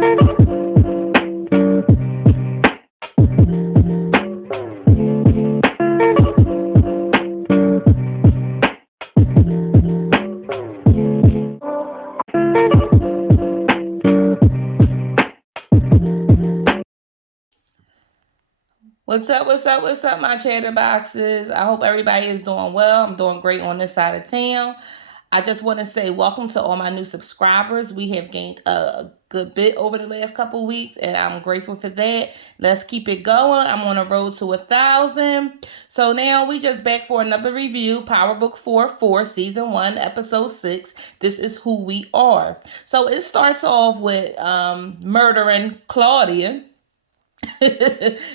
What's up, my chatterboxes? I hope everybody is doing well. I'm doing great on this side of town. I just want to say welcome to all my new subscribers. We have gained a good bit over the last couple weeks, and I'm grateful for that. Let's keep it going. I'm on a road to 1,000. So now we just back for another review. Power Book 4, Season 1, Episode 6. This is Who We Are. So it starts off with murdering Claudia.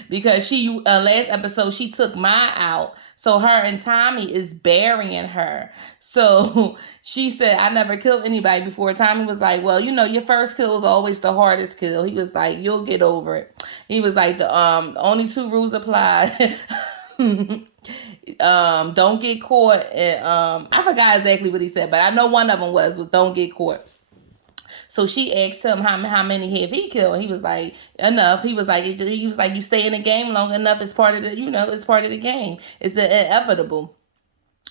Because she last episode she took Ma out, so her and Tommy is burying her. So she said, I never killed anybody before. Tommy was like, well, your first kill is always the hardest kill. He was like, you'll get over it. He was like, the only two rules apply. Don't get caught, and I forgot exactly what he said, but I know one of them was don't get caught. So she asked him how many have he killed. He was like, enough. He was like, you stay in the game long enough. It's part of the, it's part of the game. It's inevitable.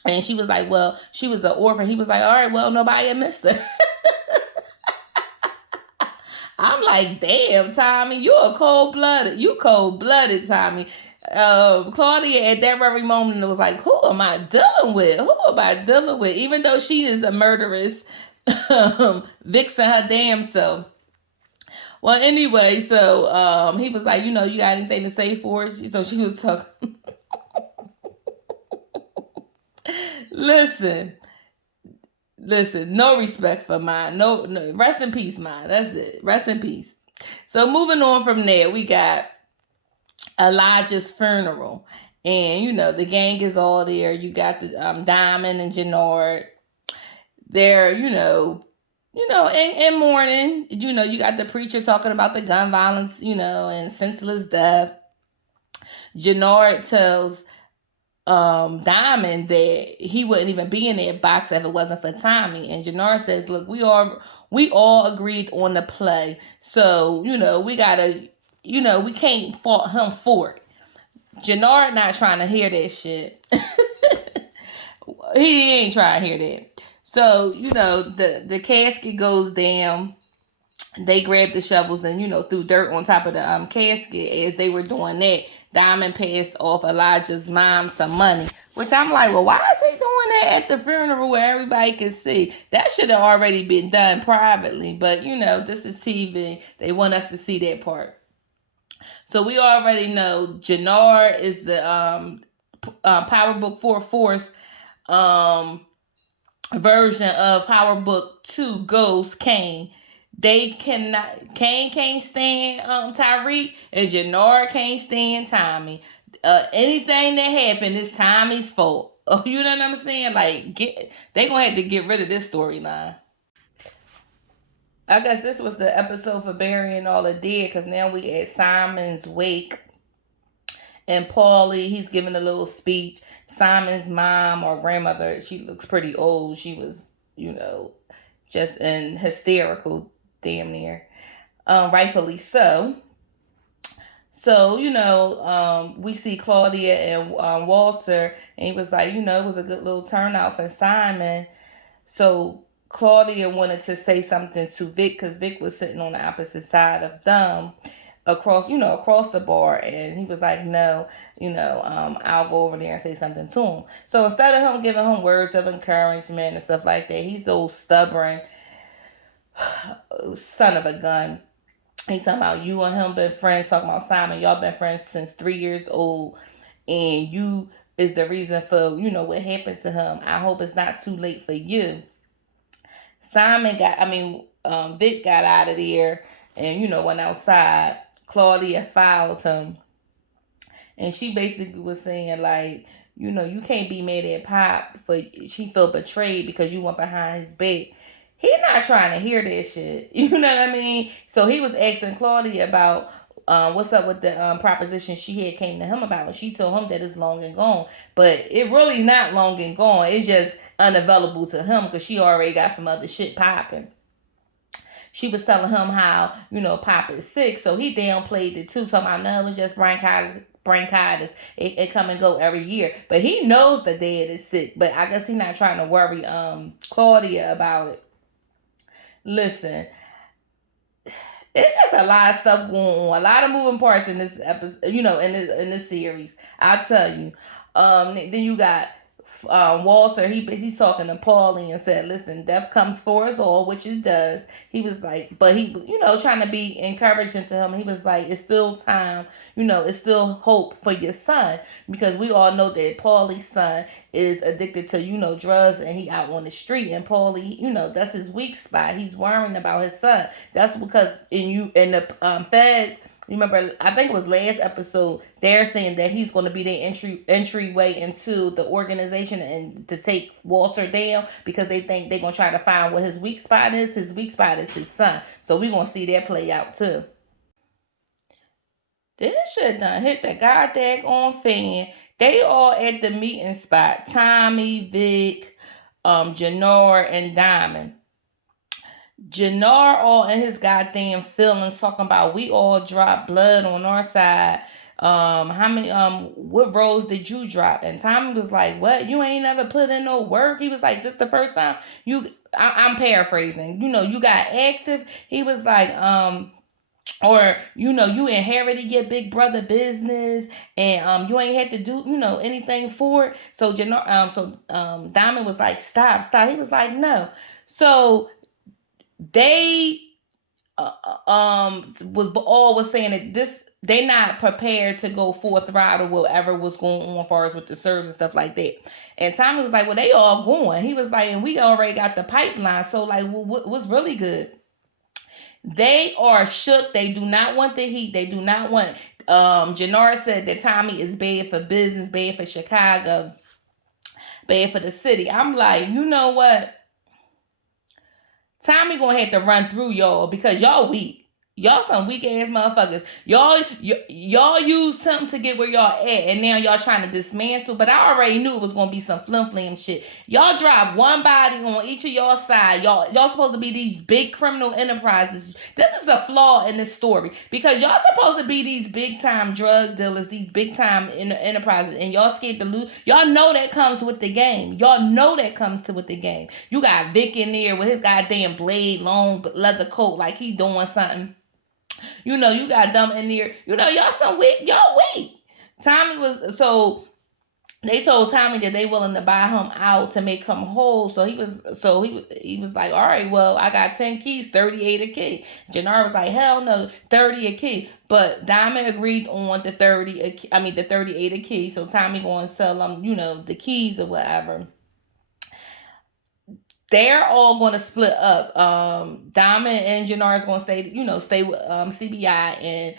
And she was like, well, she was an orphan. He was like, all right, well, nobody had missed her. I'm like, damn, Tommy, you're cold-blooded. You cold-blooded, Tommy. Claudia at that very moment was like, who am I dealing with? Who am I dealing with? Even though she is a murderess, vixen her damn self. Well, anyway, so he was like, you got anything to say for us? So she was talking. Listen, no respect for mine. No, rest in peace, mine. That's it. Rest in peace. So moving on from there, we got Elijah's funeral. And, the gang is all there. You got the Diamond and Jannard. They're, in mourning. You got the preacher talking about the gun violence, and senseless death. Jannard tells Diamond that he wouldn't even be in that box if it wasn't for Tommy. And Jannard says, look, we all agreed on the play. So, we gotta, we can't fault him for it. Jannard not trying to hear that shit. He ain't trying to hear that. So, the casket goes down. They grabbed the shovels and, threw dirt on top of the casket. As they were doing that, Diamond passed off Elijah's mom some money. Which I'm like, well, why is he doing that at the funeral where everybody can see? That should have already been done privately. But, this is TV. They want us to see that part. So we already know Jannard is the Power Book 4 version of Power Book 2 Ghost Kane. Kane can't stand Tyreek, and Jannard can't stand Tommy. Anything that happened is Tommy's fault. Oh, you know what I'm saying? Like, they gonna have to get rid of this storyline. I guess this was the episode for burying all the dead, because now we at Simon's wake. And Paulie, he's giving a little speech. Simon's mom or grandmother, she looks pretty old. She was, just in hysterical, damn near. Rightfully so. So, we see Claudia and Walter, and he was like, it was a good little turnout for Simon. So Claudia wanted to say something to Vic, because Vic was sitting on the opposite side of them, across the bar, and he was like, no, I'll go over there and say something to him. So instead of him giving him words of encouragement and stuff like that, he's so stubborn son of a gun. He's talking about you and him been friends, talking about Simon, y'all been friends since 3 years old, and you is the reason for, what happened to him. I hope it's not too late for you. Vic got out of there and, went outside. Claudia followed him. And she basically was saying, like, you can't be mad at Pop for she felt betrayed because you went behind his back. He not trying to hear that shit. You know what I mean? So he was asking Claudia about what's up with the proposition she had came to him about. And she told him that it's long and gone. But it really not long and gone. It's just unavailable to him because she already got some other shit popping. she was telling him how, Pop is sick. So he downplayed it too, talking about, no, it was just bronchitis. It come and go every year. But he knows the dad is sick. But I guess he's not trying to worry Claudia about it. Listen, it's just a lot of stuff going on, a lot of moving parts in this episode, in this series. I'll tell you. Then you got Walter. He's talking to Paulie and said, "Listen, death comes for us all, which it does." He was like, but he, trying to be encouraging to him. He was like, "It's still time. It's still hope for your son, because we all know that Paulie's son is addicted to drugs, and he out on the street, and Paulie, that's his weak spot. He's worrying about his son. That's because in the feds." Remember, I think it was last episode, they're saying that he's going to be their entryway into the organization and to take Walter down, because they think they're going to try to find what his weak spot is. His weak spot is his son. So we're going to see that play out too. This shit done hit the goddamn fan. They all at the meeting spot. Tommy, Vic, Jannar, and Diamond. Jannar all in his goddamn feelings, talking about we all dropped blood on our side. How many what roles did you drop? And Tommy was like, "What? You ain't never put in no work?" He was like, "This the first time I'm paraphrasing. You got active." He was like, or you inherited your big brother business, and you ain't had to do anything for it. So Diamond was like, stop. He was like, no. So they was saying that they not prepared to go full throttle whatever was going on as far as with the serves and stuff like that. And Tommy was like, well, they all going. He was like, and we already got the pipeline. So like, what's really good? They are shook. They do not want the heat. They do not want. Jannar said that Tommy is bad for business, bad for Chicago, bad for the city. I'm like, you know what? Tommy gonna have to run through y'all, because y'all weak. Y'all some weak ass motherfuckers. Y'all used something to get where y'all at, and now y'all trying to dismantle. But I already knew it was gonna be some flim shit. Y'all drop one body on each of y'all side. Y'all supposed to be these big criminal enterprises. This is a flaw in this story, because y'all supposed to be these big time drug dealers, these big time enterprises, and y'all scared to lose. Y'all know that comes with the game. Y'all know that comes with the game. You got Vic in there with his goddamn blade, long leather coat, like he doing something. You got them in there. Y'all some weak. Y'all weak. Tommy was, so they told Tommy that they willing to buy him out to make him whole. So he was like, all right, well, I got 10 keys, 38 a key. Jannar was like, hell no, 30 a key. But Diamond agreed on the 38 a key. So Tommy going to sell them, the keys or whatever. They're all going to split up. Diamond and Jannar is going to stay with CBI,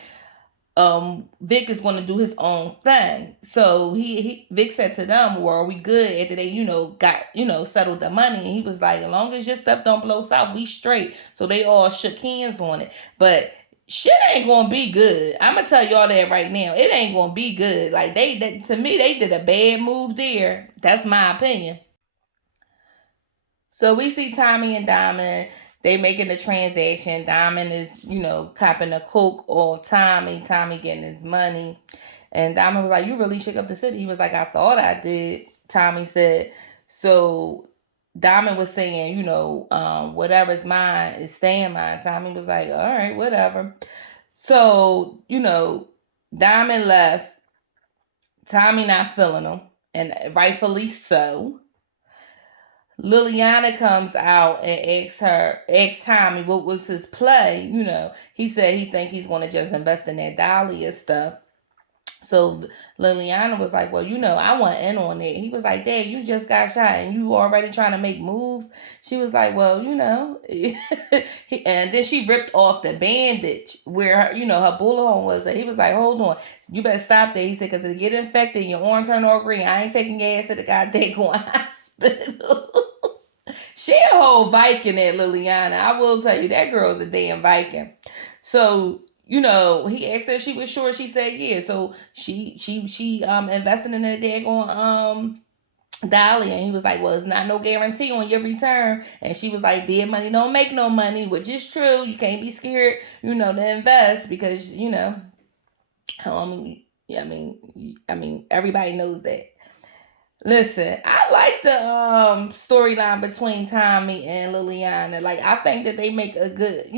and Vic is going to do his own thing. So Vic said to them, well, are we good after they, got, settled the money? And he was like, as long as your stuff don't blow south, we straight. So they all shook hands on it. But shit ain't going to be good. I'm going to tell y'all that right now. It ain't going to be good. Like, to me, they did a bad move there. That's my opinion. So we see Tommy and Diamond, they making the transaction. Diamond is, copping a Coke or Tommy getting his money. And Diamond was like, you really shook up the city. He was like, I thought I did. Tommy said. So Diamond was saying, whatever's mine is staying mine. Tommy was like, all right, whatever. So, Diamond left. Tommy not feeling him, and rightfully so. Liliana comes out and asks Tommy what was his play. He said he think he's going to just invest in that Dahlia stuff. So Liliana was like, well, I want in on it. He was like, Dad, you just got shot and you already trying to make moves. She was like, well, and then she ripped off the bandage where her bullet hole was. And he was like, hold on, you better stop there. He said, because it get infected, your arm turn all green. I ain't taking gas to the goddamn hospital. She a whole Viking, that Liliana. I will tell you, that girl's a damn Viking. So, he asked her if she was sure. She said yeah. So she invested in that daggone Dahlia, and he was like, well, it's not no guarantee on your return. And she was like, dead money don't make no money, which is true. You can't be scared, to invest because, everybody knows that. Listen, I like the storyline between Tommy and Liliana. Like, I think that they make a good,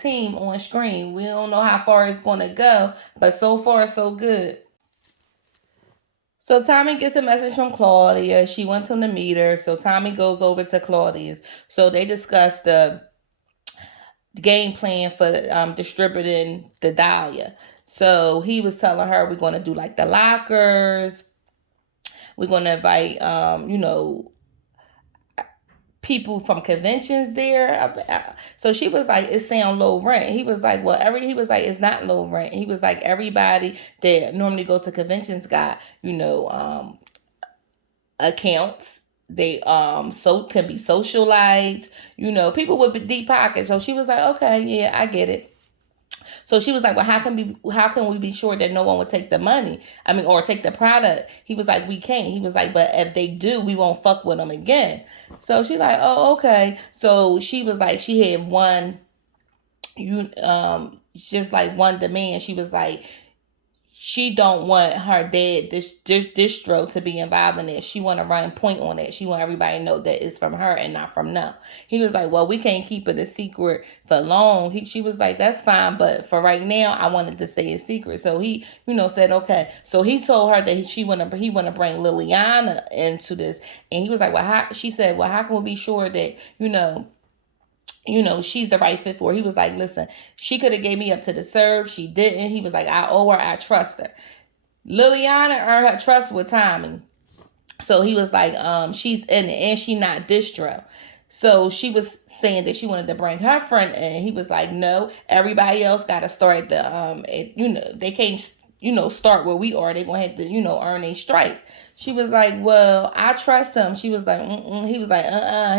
team on screen. We don't know how far it's gonna go, but so far so good. So Tommy gets a message from Claudia. She wants him to meet her. So Tommy goes over to Claudia's. So they discuss the game plan for distributing the Dahlia. So he was telling her we're going to do like the lockers. We're going to invite, people from conventions there. So she was like, it sound low rent. He was like, he was like, it's not low rent. He was like, everybody that normally go to conventions got, accounts. They can be socialites, people with deep pockets. So she was like, okay, yeah, I get it. So she was like, well, how can we be sure that no one would take the money? Or take the product? He was like, we can't. He was like, but if they do, we won't fuck with them again. So she's like, oh, okay. So she was like, she had just like one demand. She was like, she don't want her dad distro to be involved in it. She want to run point on it. She want everybody to know that it's from her and not from them. He was like, well, we can't keep it a secret for long. She was like, that's fine, but for right now, I wanted to stay a secret. So he, said okay. So he told her that he want to bring Liliana into this, and he was like, well, she said, well, how can we be sure that she's the right fit for her? He was like, listen, she could have gave me up to the serve. She didn't. He was like, I owe her. I trust her. Liliana earned her trust with Tommy. So he was like, she's in it and she not distro. So she was saying that she wanted to bring her friend in. He was like, no, everybody else got to start they can't, start where we are. They're going to have to, earn their stripes. She was like, well, I trust him. She was like, He was like,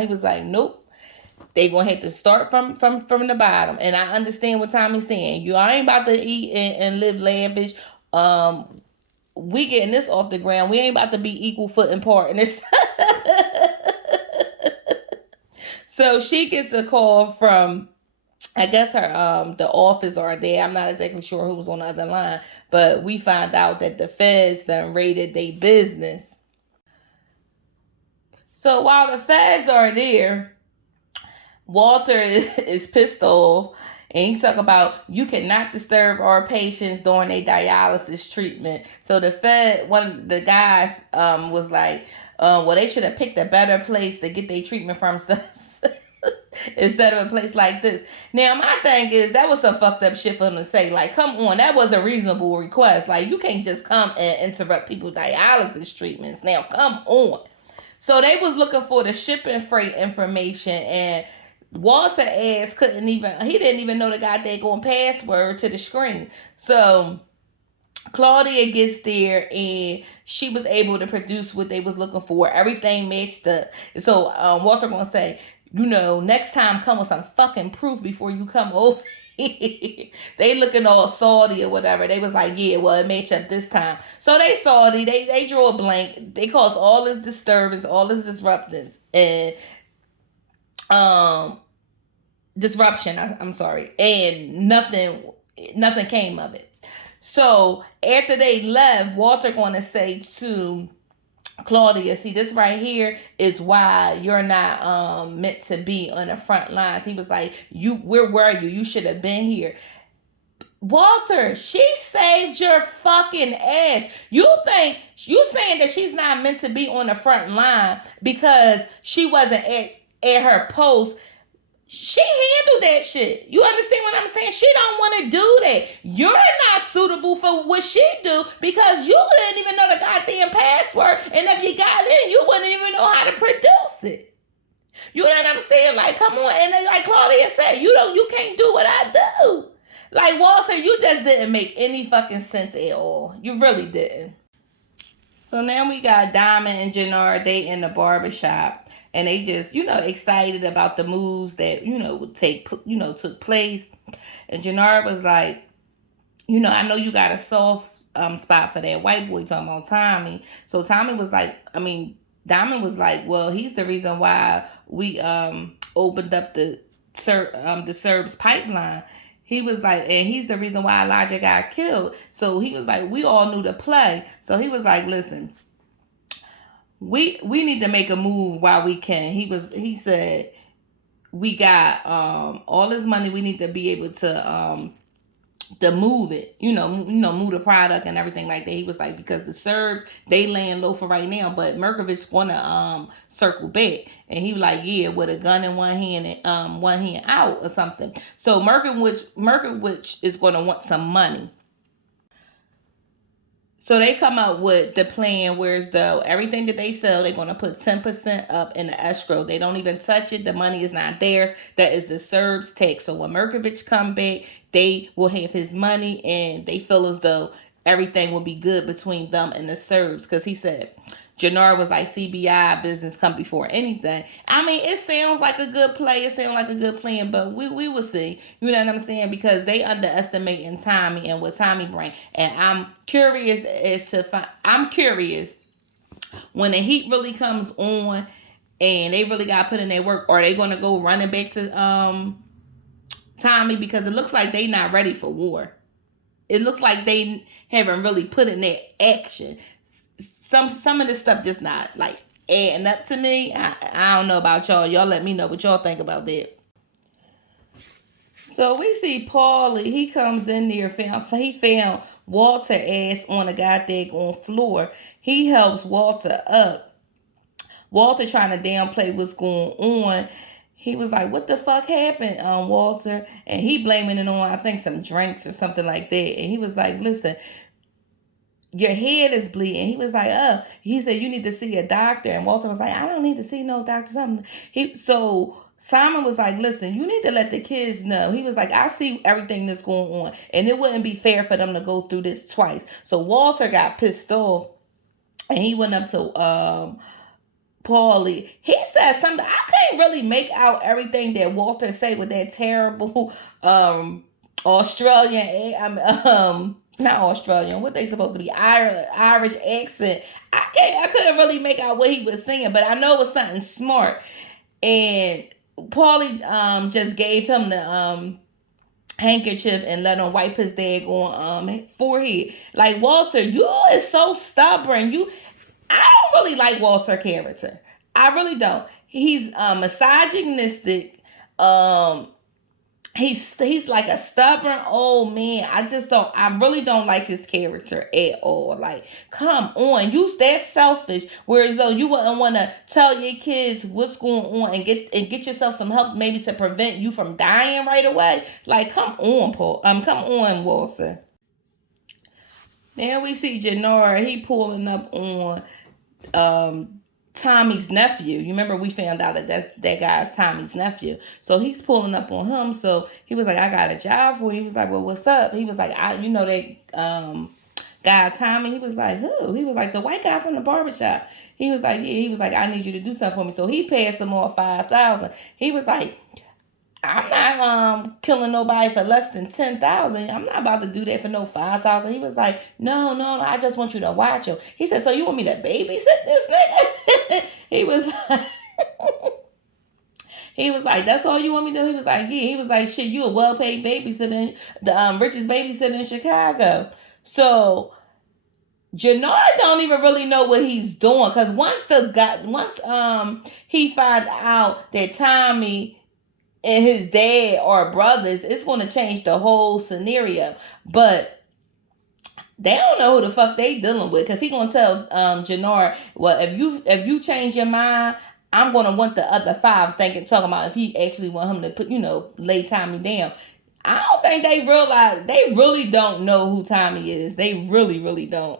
He was like, nope. They gonna have to start from the bottom. And I understand what Tommy's saying. You ain't about to eat and live lavish. We getting this off the ground. We ain't about to be equal footing partners. So she gets a call from, I guess, her the office or there. I'm not exactly sure who was on the other line, but we find out that the feds done raided their business. So while the feds are there, Walter is pissed off, and he talk about, you cannot disturb our patients during their dialysis treatment. So the guy was like, well, they should have picked a better place to get their treatment from instead of a place like this. Now, my thing is, that was some fucked up shit for him to say. Like, come on, that was a reasonable request. Like, you can't just come and interrupt people's dialysis treatments. Now, come on. So they was looking for the shipping freight information, and Walter ass he didn't even know the goddamn password to the screen. So Claudia gets there and she was able to produce what they was looking for. Everything matched up. So Walter gonna say, next time come with some fucking proof before you come over. They looking all salty or whatever. They was like, yeah, well, it matched up this time. So they salty. They drew a blank. They caused all this disturbance, all this disruptions, and disruption. I'm sorry, and nothing came of it. So after they left, Walter gonna say to Claudia, see, this right here is why you're not meant to be on the front lines. He was like, where were you? You should have been here. Walter, she saved your fucking ass. You saying that she's not meant to be on the front line because she wasn't at her post. She handled that shit. You understand what I'm saying? She don't want to do that. You're not suitable for what she do because you didn't even know the goddamn password. And if you got in, you wouldn't even know how to produce it. You know what I'm saying? Like, come on. And then, like Claudia said, you can't do what I do. Like, Walter, you just didn't make any fucking sense at all. You really didn't. So now we got Diamond and Jannard. They in the barbershop. And they just, excited about the moves that, took place. And Jannard was like, I know you got a soft spot for that white boy, talking about Tommy. So Tommy was like, Diamond was like, well, he's the reason why we opened up the Serbs pipeline. He was like, and he's the reason why Elijah got killed. So he was like, we all knew the play. So he was like, listen, we need to make a move while we can. He said, we got all this money. We need to be able to move it, move the product and everything like that. He was like, because the Serbs, they laying low for right now, but Merkovich gonna circle back. And he was like, yeah, with a gun in one hand and one hand out or something. So Merkovich is gonna want some money. So they come up with the plan whereas though everything that they sell, they're going to put 10% up in the escrow. They don't even touch it. The money is not theirs. That is the Serbs' take. So when Merkovich come back, they will have his money and they feel as though everything will be good between them and the Serbs. Because he said, Jannar was like, CBI business come before anything. I mean, it sounds like a good play. It sounds like a good plan, but we will see. You know what I'm saying? Because they underestimating Tommy and what Tommy bring. And I'm curious when the heat really comes on and they really got put in their work. Are they going to go running back to Tommy? Because it looks like they not ready for war. It looks like they haven't really put in their action. Some of this stuff just not like adding up to me. I don't know about y'all. Y'all let me know what y'all think about that. So we see Paulie. He comes in there. He found Walter ass on a goddamn floor. He helps Walter up. Walter trying to downplay what's going on. He was like, what the fuck happened, Walter? And he blaming it on, I think, some drinks or something like that. And he was like, listen, your head is bleeding. He was like, he said, you need to see a doctor. And Walter was like, I don't need to see no doctor. Something. So Simon was like, listen, you need to let the kids know. He was like, I see everything that's going on. And it wouldn't be fair for them to go through this twice. So Walter got pissed off. And he went up to Paulie. He said something. I couldn't really make out everything that Walter said with that terrible Australian, not Australian, what they supposed to be, Irish accent. I couldn't really make out what he was saying, but I know it was something smart. And Paulie just gave him the handkerchief and let him wipe his daggone forehead. Like, Walter, you is so stubborn. I don't really like Walter's character. I really don't. He's misogynistic. He's like a stubborn old man. I really don't like his character at all. Like, come on, you that selfish. Whereas though you wouldn't want to tell your kids what's going on and get yourself some help, maybe to prevent you from dying right away. Like, come on, Paul. Come on, Walter. Then we see Jannar. He pulling up on Tommy's nephew. You remember we found out that guy's Tommy's nephew. So he's pulling up on him. So he was like, I got a job for you. He was like, well, what's up? He was like, that guy Tommy. He was like, who? He was like, the white guy from the barbershop. He was like, yeah. He was like, I need you to do something for me. So he passed him off $5,000. He was like, I'm not killing nobody for less than 10,000. I'm not about to do that for no 5,000. He was like, no, I just want you to watch him. He said, so you want me to babysit this nigga? He was like, that's all you want me to do? He was like, yeah. He was like, shit, you a well-paid babysitter, the richest babysitter in Chicago. So Jannar don't even really know what he's doing, because once he find out that Tommy and his dad are brothers, it's going to change the whole scenario. But they don't know who the fuck they dealing with, because he going to tell Jannar, well, if you change your mind, I'm going to want the other five, talking about if he actually want him to put, lay Tommy down. I don't think they realize, they really don't know who Tommy is. They really, really don't.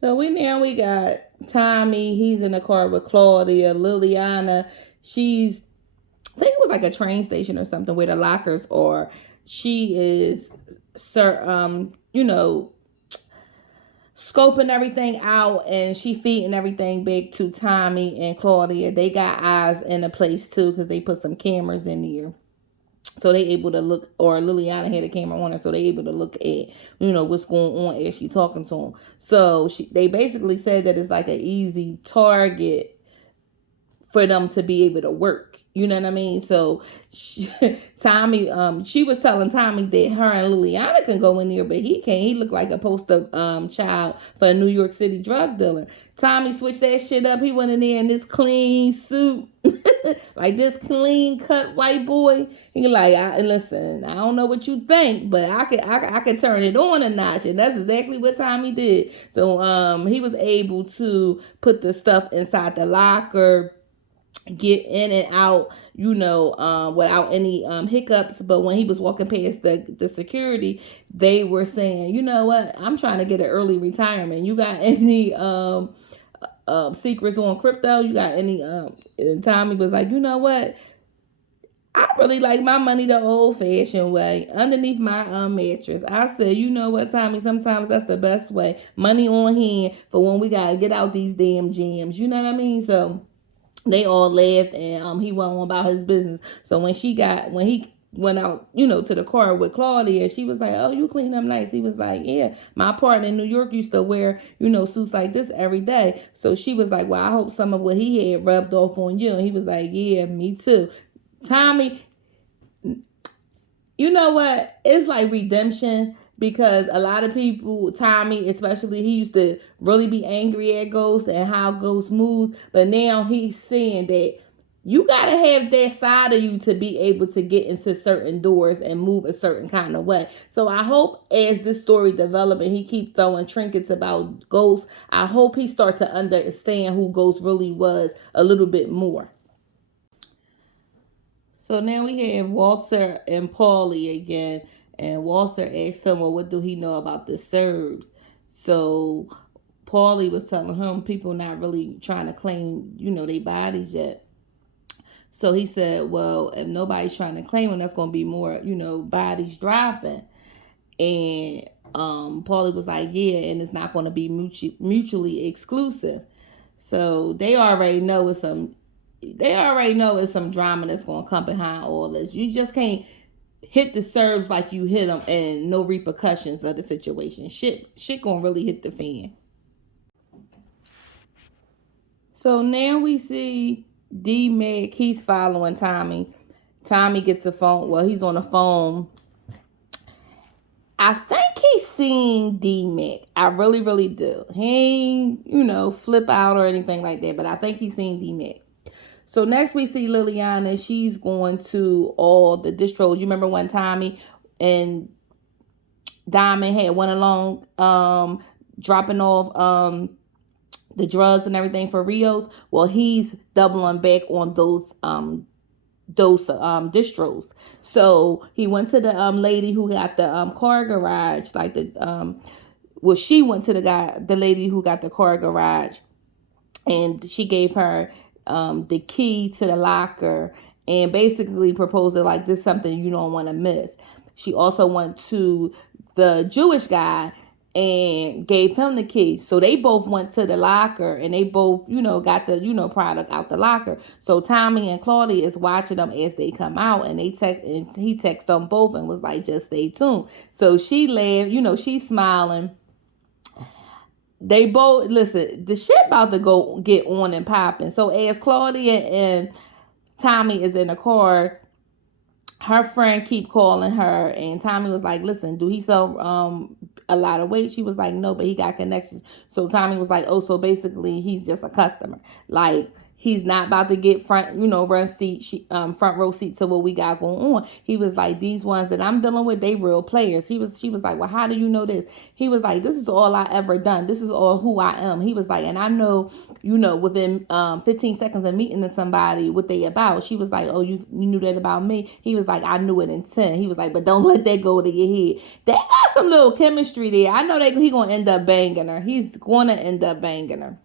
So we got Tommy. He's in the car with Claudia. Liliana, I think it was like a train station or something where the lockers are. She is, scoping everything out, and she feeding everything back to Tommy and Claudia. They got eyes in the place too, because they put some cameras in there. So they able to look, or Liliana had a camera on her, so they able to look at, what's going on as she talking to him. So they basically said that it's like an easy target for them to be able to work. You know what I mean? So Tommy, she was telling Tommy that her and Liliana can go in there, but he can't. He looked like a poster child for a New York City drug dealer. Tommy switched that shit up. He went in there in this clean suit, like this clean cut white boy. He like, listen, I don't know what you think, but I could turn it on a notch, and that's exactly what Tommy did. So he was able to put the stuff inside the locker, get in and out, without any hiccups. But when he was walking past the security, they were saying, you know what, I'm trying to get an early retirement. You got any secrets on crypto? You got any and Tommy was like, you know what, I really like my money the old fashioned way, underneath my mattress. I said, you know what, Tommy, sometimes that's the best way. Money on hand for when we gotta get out these damn jams. You know what I mean? So they all laughed, and he went on about his business. So when he went out, to the car with Claudia, she was like, oh, you clean up nice. He was like, yeah, my partner in New York used to wear, suits like this every day. So she was like, well, I hope some of what he had rubbed off on you. And he was like, yeah, me too. Tommy, you know what? It's like redemption, because a lot of people, Tommy especially, he used to really be angry at Ghost and how Ghost moves. But now he's seeing that you got to have that side of you to be able to get into certain doors and move a certain kind of way. So I hope as this story develops and he keep throwing trinkets about Ghost, I hope he start to understand who Ghost really was a little bit more. So now we have Walter and Powe again. And Walter asked him, well, what do he know about the Serbs? So Powe was telling him people not really trying to claim, their bodies yet. So he said, well, if nobody's trying to claim them, that's going to be more, bodies dropping. And Powe was like, yeah, and it's not going to be mutually exclusive. So they already know it's some drama that's going to come behind all this. You just can't hit the Serbs like you hit them and no repercussions of the situation. Shit gonna really hit the fan. So now we see D-Mac. He's following Tommy. Tommy gets a phone. Well, he's on the phone. I think he's seen D-Mac. I really, really do. He ain't, flip out or anything like that, but I think he's seen D-Mac. So next we see Liliana. She's going to all the distros. You remember when Tommy and Diamond had went along dropping off the drugs and everything for Rios? Well, he's doubling back on those distros. So he went to the lady who got the car garage, like she went to the lady who got the car garage, and she gave her the key to the locker and basically proposed it like, this is something you don't want to miss. She also went to the Jewish guy and gave him the key. So they both went to the locker and they both, got the, product out the locker. So Tommy and Claudia is watching them as they come out, and he texted them both and was like, just stay tuned. So she laughed, she's smiling. They both, listen, the shit about to go get on and popping. So as Claudia and Tommy is in the car, her friend keep calling her, and Tommy was like, listen, do he sell a lot of weight? She was like, no, but he got connections. So Tommy was like, oh, so basically he's just a customer. Like, he's not about to get front row seat to what we got going on. He was like, these ones that I'm dealing with, they real players. She was like, well, how do you know this? He was like, this is all I ever done. This is all who I am. He was like, and I know, within 15 seconds of meeting to somebody what they about. She was like, oh, you knew that about me? He was like, I knew it in 10. He was like, but don't let that go to your head. They got some little chemistry there. I know he gonna end up banging her. He's gonna end up banging her.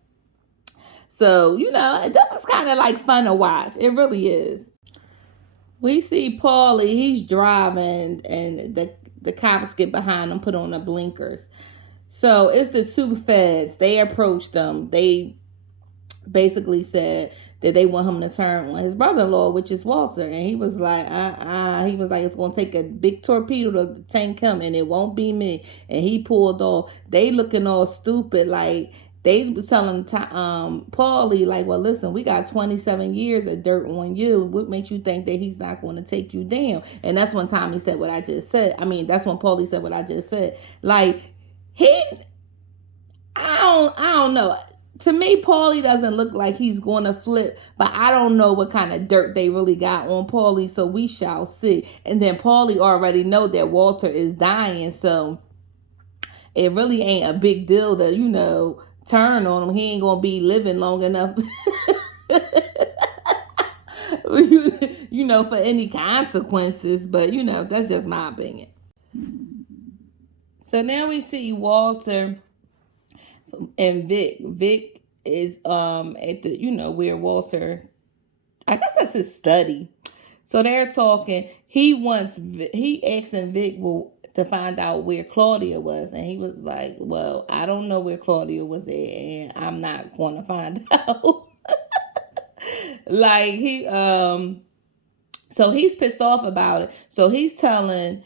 So, this is kind of like fun to watch. It really is. We see Paulie, he's driving, and the cops get behind him, put on the blinkers. So it's the two feds. They approach them. They basically said that they want him to turn on his brother-in-law, which is Walter, and he was like, he was like, it's gonna take a big torpedo to tank him, and it won't be me. And he pulled off. They looking all stupid, like they was telling Paulie, like, well, listen, we got 27 years of dirt on you. What makes you think that he's not going to take you down? And that's when Tommy said what I just said. I mean, that's when Paulie said what I just said. Like, he, I don't know. To me, Paulie doesn't look like he's going to flip, but I don't know what kind of dirt they really got on Paulie, so we shall see. And then Paulie already know that Walter is dying, so it really ain't a big deal to, turn on him. He ain't going to be living long enough, for any consequences, but, that's just my opinion. So now we see Walter and Vic. Vic is at the where Walter, I guess that's his study. So they're talking. He asking Vic to find out where Claudia was, and he was like, "Well, I don't know where Claudia was at, and I'm not going to find out." Like so he's pissed off about it. So he's telling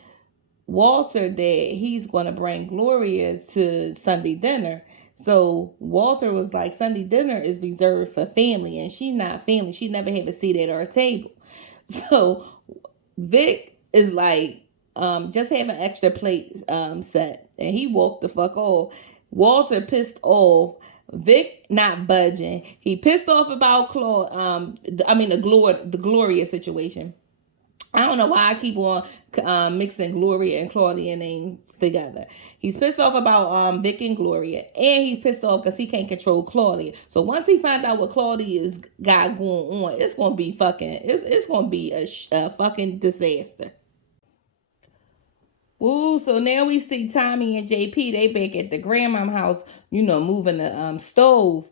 Walter that he's going to bring Gloria to Sunday dinner. So Walter was like, Sunday dinner is reserved for family, and she's not family. She never had a seat at our table. So Vic is like, just have an extra plate set, and he walked the fuck off. Walter pissed off. Vic not budging. He pissed off about the Gloria situation. I don't know why I keep on mixing Gloria and Claudia names together. He's pissed off about Vic and Gloria, and he's pissed off because he can't control Claudia. So once he find out what Claudia's got going on, it's gonna be it's gonna be a fucking disaster. Ooh, so now we see Tommy and JP. They back at the grandma's house, moving the stove.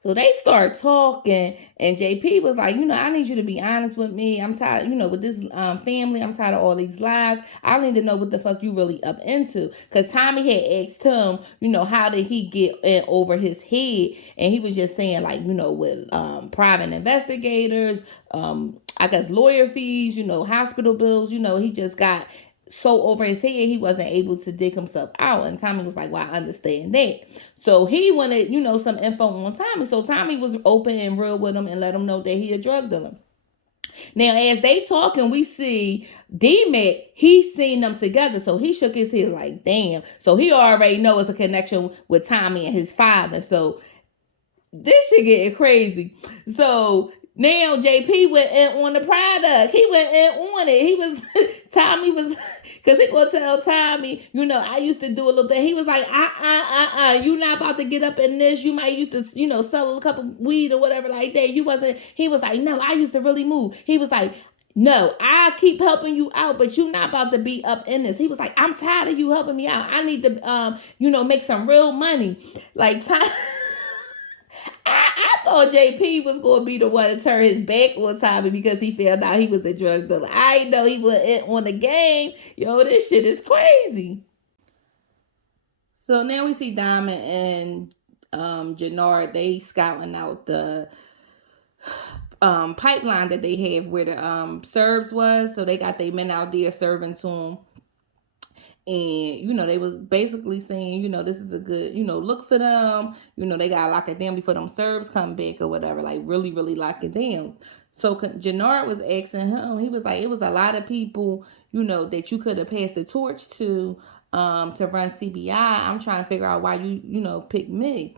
So they start talking, and JP was like, I need you to be honest with me. I'm tired, with this family. I'm tired of all these lies. I need to know what the fuck you really up into. Because Tommy had asked him, how did he get in over his head? And he was just saying, like, with private investigators, I guess lawyer fees, hospital bills, he just got so over his head he wasn't able to dig himself out. And Tommy was like, well, I understand that. So he wanted, some info on Tommy. So Tommy was open and real with him and let him know that he a drug dealer. Now, as they talking, we see D-Mac, he's seen them together. So he shook his head like, damn. So he already know it's a connection with Tommy and his father. So this shit getting crazy. So now JP went in on the product. He went in on it. He was, Tommy was, because he gonna tell Tommy, I used to do a little thing. He was like, you not about to get up in this. You might used to, sell a cup of weed or whatever like that. You wasn't, he was like, no, I used to really move. He was like, no, I keep helping you out, but you not about to be up in this. He was like, I'm tired of you helping me out. I need to, make some real money. Like, I thought JP was going to be the one to turn his back on Tommy because he found out he was a drug dealer. I didn't know he was on the game. Yo, this shit is crazy. So now we see Diamond and Jannard. They scouting out the pipeline that they have where the Serbs was. So they got their men out there serving to them. And, they was basically saying, this is a good, look for them. They got to lock it down before them Serbs come back or whatever. Like, really, really lock it down. So Jannard was asking him, he was like, it was a lot of people, that you could have passed the torch to run CBI. I'm trying to figure out why you picked me.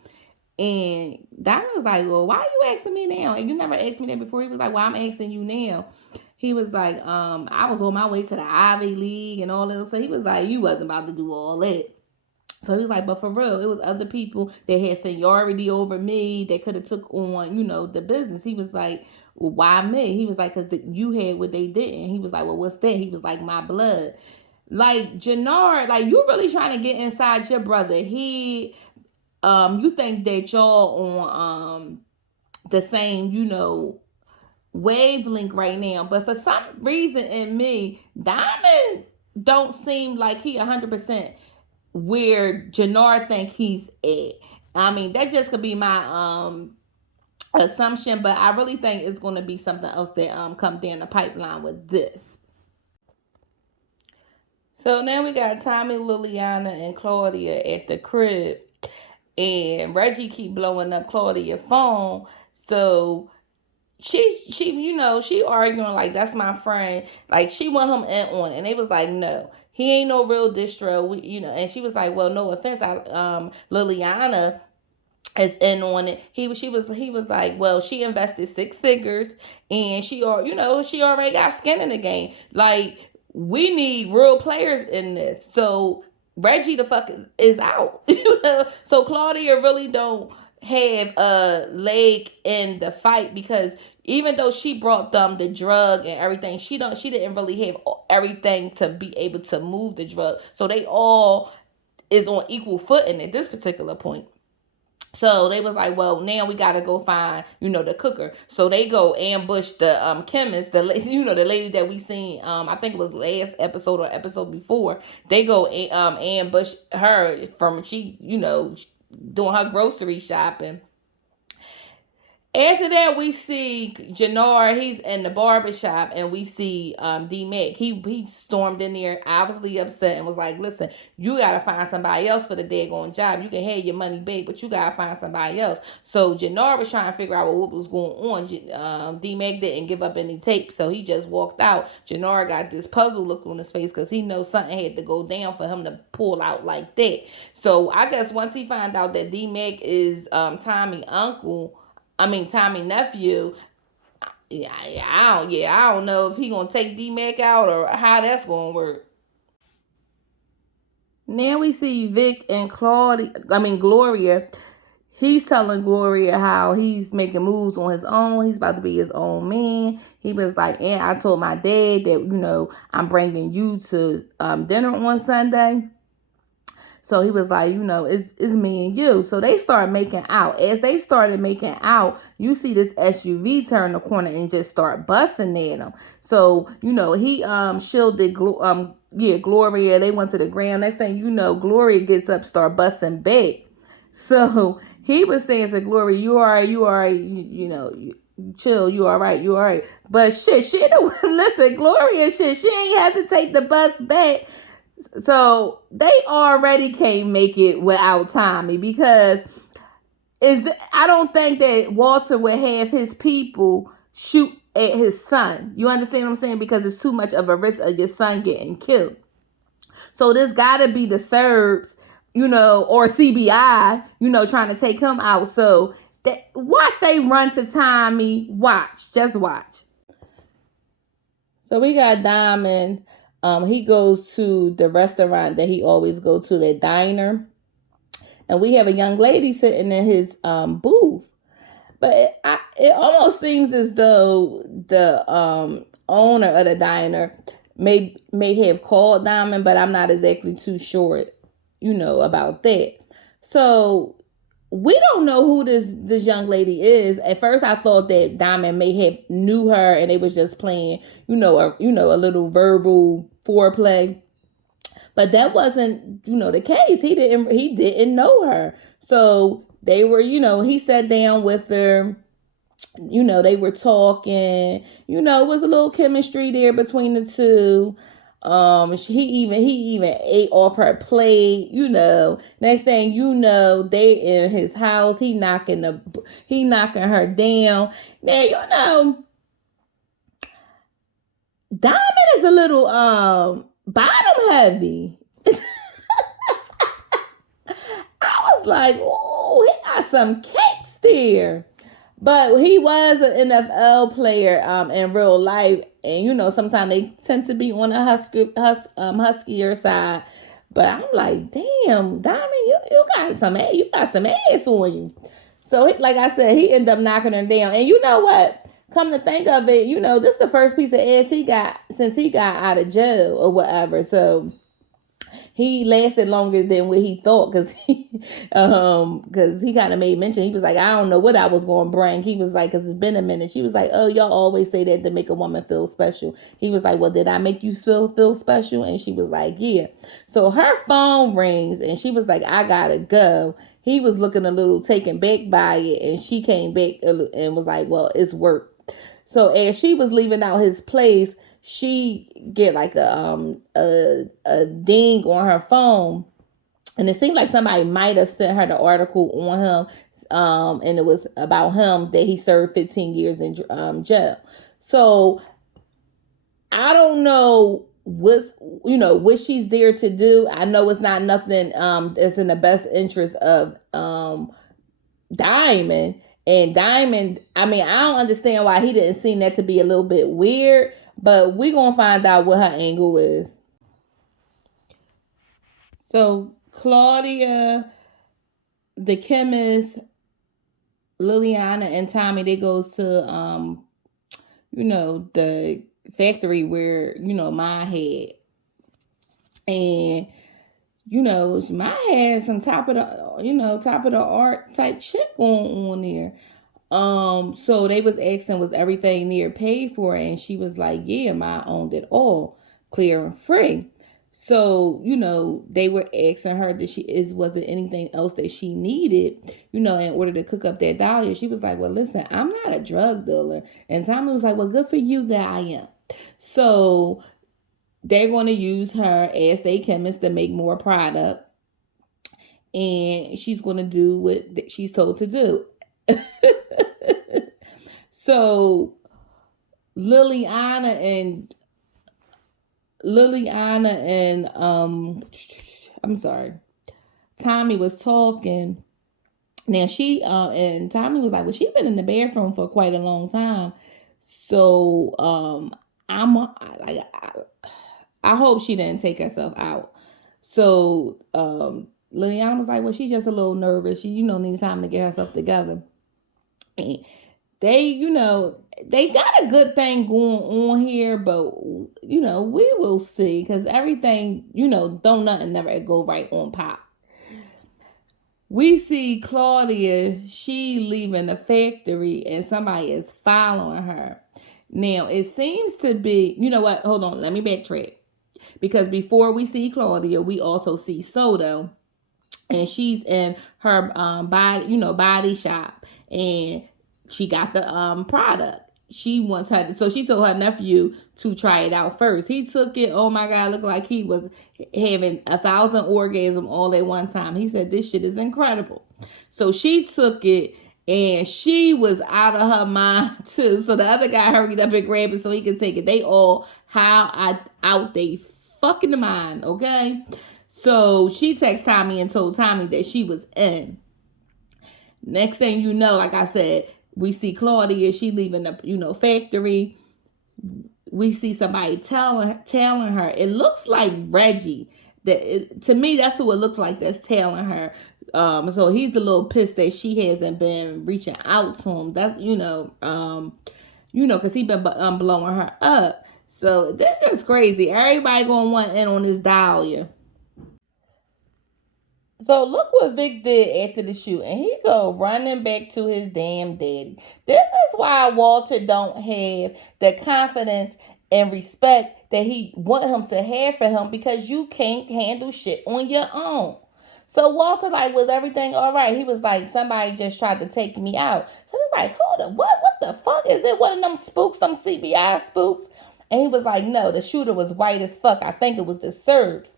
And Diamond was like, well, why are you asking me now? And you never asked me that before. He was like, well, I'm asking you now. He was like, I was on my way to the Ivy League and all that. So he was like, you wasn't about to do all that. So he was like, but for real, it was other people that had seniority over me that could have took on, the business. He was like, well, why me? He was like, because you had what they didn't. He was like, well, what's that? He was like, my blood. Like, Jannard, like, you really trying to get inside your brother. You think that y'all on the same, wavelength right now, but for some reason in me, Diamond don't seem like he 100% where Jannard think he's at. I mean, that just could be my assumption, but I really think it's going to be something else that come down the pipeline with this. So now we got Tommy, Liliana, and Claudia at the crib, and Reggie keep blowing up Claudia's phone. So she arguing like that's my friend, like she want him in on it. And they was like, no, he ain't no real distro. And she was like, well, no offense, I Liliana is in on it. He was like, well, she invested 6 figures, and she already got skin in the game. Like, we need real players in this. So Reggie the fuck is out. So Claudia really don't have a leg in the fight, because even though she brought them the drug and everything, she didn't really have everything to be able to move the drug. So they all is on equal footing at this particular point. So they was like, well, now we gotta go find, the cooker. So they go ambush the chemist, the the lady that we seen. I think it was last episode or episode before. They go ambush her from doing her grocery shopping. After that, we see Jannar. He's in the barbershop, and we see D Mac. He stormed in there, obviously upset, and was like, "Listen, you gotta find somebody else for the daggone job. You can have your money back, but you gotta find somebody else." So Jannar was trying to figure out what was going on. D Mac didn't give up any tape, so he just walked out. Jannar got this puzzle look on his face because he knows something had to go down for him to pull out like that. So I guess once he found out that D Mac is Tommy's uncle. Tommy nephew. I don't know if he gonna take D Mac out or how that's gonna work. Now we see Vic and Gloria. He's telling Gloria how he's making moves on his own. He's about to be his own man. He was like, and I told my dad that, I'm bringing you to dinner on Sunday. So he was like, it's me and you. So they start making out. As they started making out, you see this SUV turn the corner and just start busting at him. So, he shielded Gloria. They went to the ground. Next thing you know, Gloria gets up, start busting back. So he was saying to Gloria, you all right, chill, you all right. But shit, she don't listen, Gloria, shit, she ain't hesitate to bust back. So they already can't make it without Tommy, because I don't think that Walter would have his people shoot at his son. You understand what I'm saying? Because it's too much of a risk of your son getting killed. So there's got to be the Serbs, or CBI, trying to take him out. So watch they run to Tommy. Just watch. So we got Diamond. He goes to the restaurant that he always go to, the diner. And we have a young lady sitting in his booth. But it almost seems as though the owner of the diner may have called Diamond, but I'm not exactly too sure, about that. So we don't know who this young lady is. At first, I thought that Diamond may have knew her, and they was just playing, a little verbal foreplay. But that wasn't, the case. He didn't know her. So they were, he sat down with her. They were talking. It was a little chemistry there between the two. He even ate off her plate. Next thing they in his house. He knocking her down. Now Diamond is a little bottom heavy. I was like, oh, he got some cakes there. But he was an NFL player in real life. And, sometimes they tend to be on the huskier side. But I'm like, damn, Diamond, you got some ass on you. So, like I said, he ended up knocking her down. And you know what? Come to think of it, this is the first piece of ass he got since he got out of jail or whatever. So he lasted longer than what he thought, because he kind of made mention. He was like, I don't know what I was going to bring. He was like, because it's been a minute. She was like, oh, y'all always say that to make a woman feel special. He was like, well, did I make you feel special? And she was like, yeah. So her phone rings, and she was like, I gotta go. he was looking a little taken back by it, and she came back and was like, well, it's work. So as she was leaving out his place, she get like a ding on her phone, and it seemed like somebody might have sent her the article on him, and it was about him that he served 15 years in jail. So I don't know what she's there to do. I know it's not nothing that's in the best interest of Diamond. And Diamond, I mean, I don't understand why he didn't seem that to be a little bit weird, but we're gonna find out what her angle is. So Claudia, the chemist, Liliana, and Tommy, they goes to the factory where, Ma had. And, Ma had some top of the art type shit going on there. So they was asking, was everything near paid for? And she was like, yeah, Ma owned it all, clear and free. So, they were asking her was it anything else that she needed, in order to cook up that dollar. She was like, well, listen, I'm not a drug dealer. And Tommy was like, well, good for you that I am. So they're going to use her as their chemist to make more product. And she's going to do what she's told to do. So Liliana and I'm sorry, Tommy was talking. Now she and Tommy was like, well, she's been in the bathroom for quite a long time. So I hope she didn't take herself out. So Liliana was like, well, she's just a little nervous. She, needs time to get herself together. And they got a good thing going on here, but we will see, because everything, don't nothing never go right on Pop. We see Claudia, she leaving the factory and somebody is following her. Now it seems to be, you know what? Hold on, let me backtrack. Because before we see Claudia, we also see Soto, and she's in her body shop, and she got the product. She wants her so she told her nephew to try it out first. He took it. Oh my God, looked like he was having 1,000 orgasms all at one time. He said, this shit is incredible. So she took it, and she was out of her mind too. So the other guy hurried up and grabbed it so he could take it. They all out they fucking mind, okay? So she texted Tommy and told Tommy that she was in. Next thing you know, like I said, we see Claudia, she leaving the factory. We see somebody telling her. It looks like Reggie. To me, that's who it looks like that's telling her. So he's a little pissed that she hasn't been reaching out to him. That's because he been blowing her up. So that's just crazy. Everybody gonna want in on this Dahlia. So look what Vic did after the shooting. He go running back to his damn daddy. This is why Walter don't have the confidence and respect that he want him to have for him, because you can't handle shit on your own. So Walter like, was everything all right? He was like, somebody just tried to take me out. So he was like, who the what? What the fuck? Is it one of them spooks, them CBI spooks? And he was like, no, the shooter was white as fuck. I think it was the Serbs.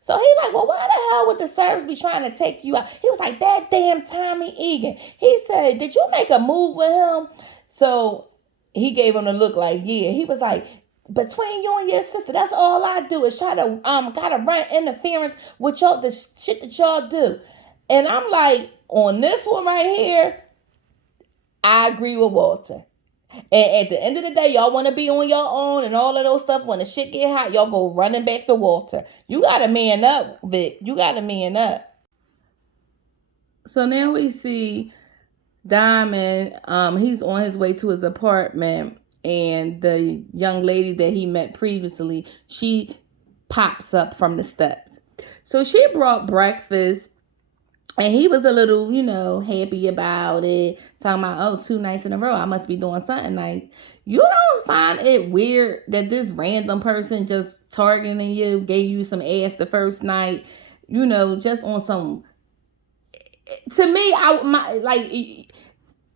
So he like, well, why the hell would the Serbs be trying to take you out? He was like, that damn Tommy Egan. He said, did you make a move with him? So he gave him a look like, yeah. He was like, between you and your sister, that's all I do is try to gotta run interference with the shit that y'all do. And I'm like, on this one right here, I agree with Walter. And at the end of the day, y'all want to be on your own and all of those stuff. When the shit get hot, y'all go running back to Walter. You got to man up, Vic. You got to man up. So now we see Diamond. He's on his way to his apartment, and the young lady that he met previously, she pops up from the steps. So she brought breakfast. And he was a little, happy about it. Talking about, oh, 2 nights in a row. I must be doing something nice. You don't find it weird that this random person just targeting you, gave you some ass the first night, just on some to me,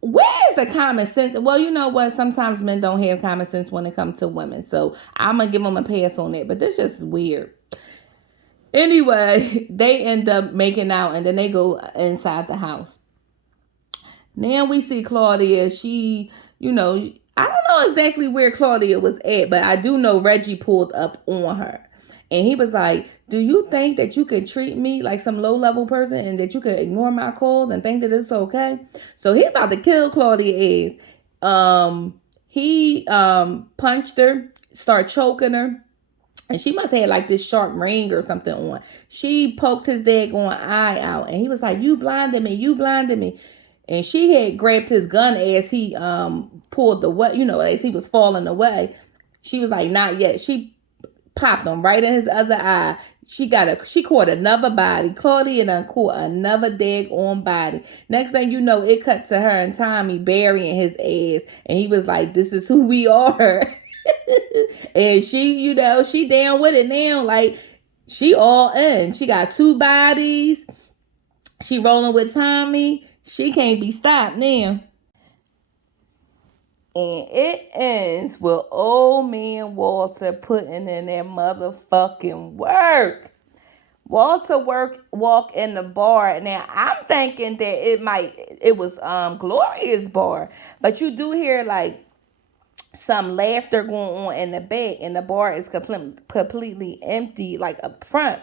where is the common sense? Well, you know what? Sometimes men don't have common sense when it comes to women, so I'm gonna give them a pass on that. But this just weird. Anyway, they end up making out, and then they go inside the house. Now we see Claudia. She, I don't know exactly where Claudia was at, but I do know Reggie pulled up on her. And he was like, "Do you think that you could treat me like some low level person and that you could ignore my calls and think that it's okay?" So he about to kill Claudia ass. He punched her, start choking her. And she must have had like this sharp ring or something on. She poked his daggone eye out. And he was like, "You blinded me. You blinded me." And she had grabbed his gun as he pulled away, as he was falling away. She was like, "Not yet." She popped him right in his other eye. She caught another body. Claudia done caught another daggone body. Next thing you know, it cut to her and Tommy burying his ass. And he was like, "This is who we are." And she down with it now. Like, she all in. She got 2 bodies. She rolling with Tommy. She can't be stopped now. And it ends with old man Walter putting in that motherfucking work. Walter walk in the bar. Now I'm thinking that it was Gloria's bar. But you do hear like some laughter going on in the back, and the bar is completely empty, like up front.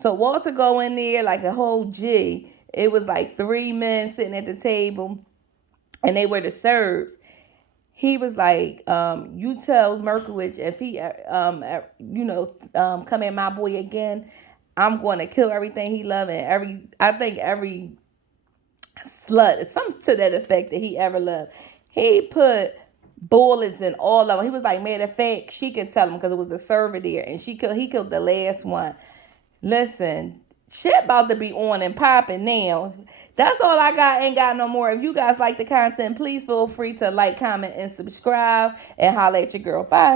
So Walter go in there like a whole G. It was like 3 men sitting at the table, and they were the serves. He was like, "You tell Merkowitz if he, come at my boy again, I'm going to kill everything he loved and every slut, something to that effect that he ever loved." He put bullets in all of them. He was like, matter of fact, she could tell him because it was a server there, and he killed the last one. Listen, shit about to be on and popping now. That's all I got. Ain't got no more. If you guys like the content, please feel free to like, comment, and subscribe, and holla at your girl. Bye.